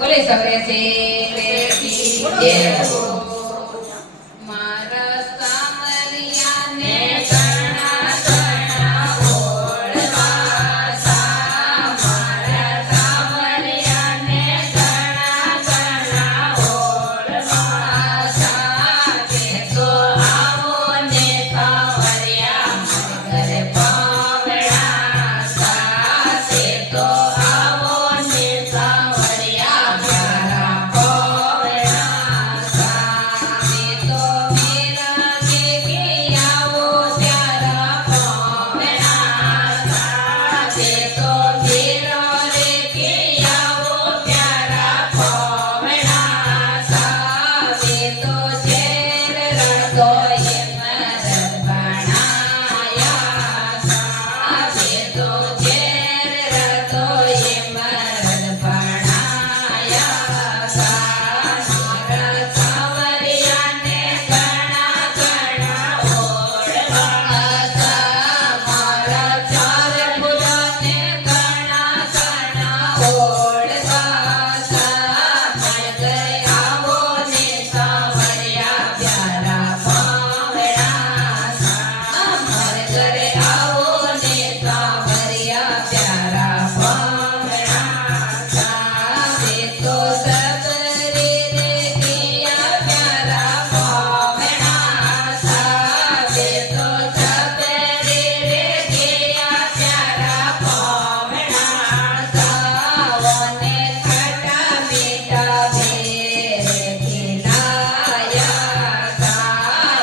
બોલે સવરે છે જય હો મારા સામરિયાને ઘણા ઘણા ઓળવાસા મારા સામરિયાને ઘણા ઘણા ઓળવાસા કે તો આવો ને સાવરિયા ઘરે પાવડા સા કે તો આવો ને સાવરિયા મારા પાવડા સા કે તો મેરા કે આવો પ્યારા પાવડા સા કે તો મેરા રે કે આવો પ્યારા પાવડા સા કે તો જેર રણતો મરદ બનાયા સા કે તો જેર રણતો મરદ બનાયા સા મારા સાવરિયાને ઘણા ઘણા ઓળવાસા મારા ચાર ફૂલોને ઘણા ઘણા ઓળવાસા મળે આવો ને સાવરિયા પ્યારા પાવડા સા મારે ઘરે આવો ને સાવરિયા પ્યારા પાવડા સા તે તો સબરી રે કિયા પ્યારા પાવડા સા તે તો સબરી રે કિયા પ્યારા પાવડા સા વને ખટા મીઠા ભેર ખિલાયા સા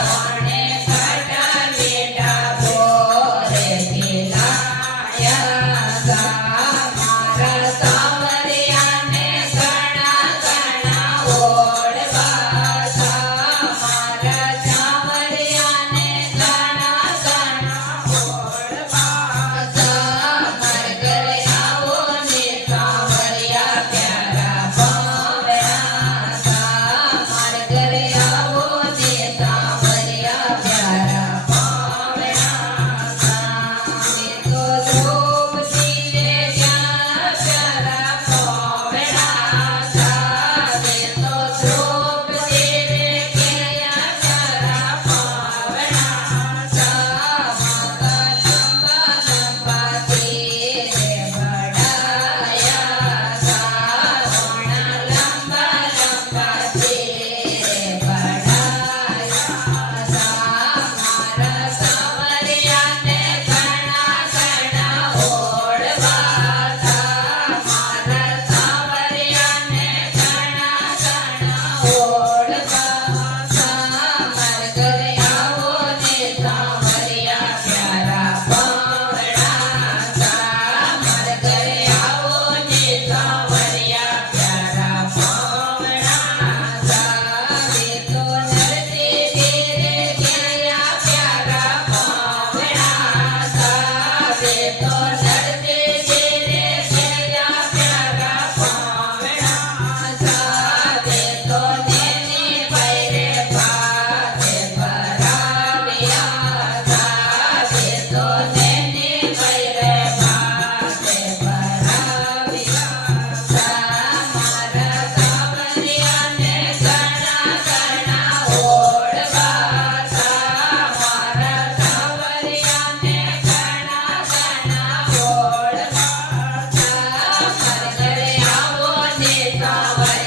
વને ખટા મીઠા ભોર ખિલાયા સા મારા સાવરિયાને ઘણા ઘણા ઓળવાસા મારા સાવરિયાને ઘણા ઘણા ઓળવાસા મારે ઘરે આવો ને સાવરિયા પ્યારા પાવડા સા મારે ઘરે આવો ને સાવરિયા પ્યારા પાવડા સા તે તો દ્રૌપદીને ત્યાં પ્યારા પાવડા સા તે તો દ્રૌપદીને ત્યાં પ્યારા પાવડા સા માતા લંબા લંબા તેરે બડાયા સા ઘણા લંબા લંબા તેરે બડાયા સા મારા સાવરિયાને ઘણા ઘણા ઓળવાસા મારા સાવરિયાને ઘણા ઘણા ઓળવાસા મારે ઘરે આવો ને સાવરિયા પ્યારા પાવડા સા મારે ઘરે આવો ને સાવરિયા પ્યારા પાવડા સા તે તો નરતી તેરે ગયા પ્યારા પાવડા સા તે તો નરતી તેરે ગયા પ્યારા પાવડા સા તે તો નેની પૈરે પાતે ભરાવ્યા સા તે તો નેની પૈરે પાતે ભરાવ્યા સા મારા સાવરિયાને ઘણા ઘણા ઓળવાસા મારા સાવરિયાને ઘણા ઘણા ઓળવાસા મારે ઘરે આવો ને સાવરિયા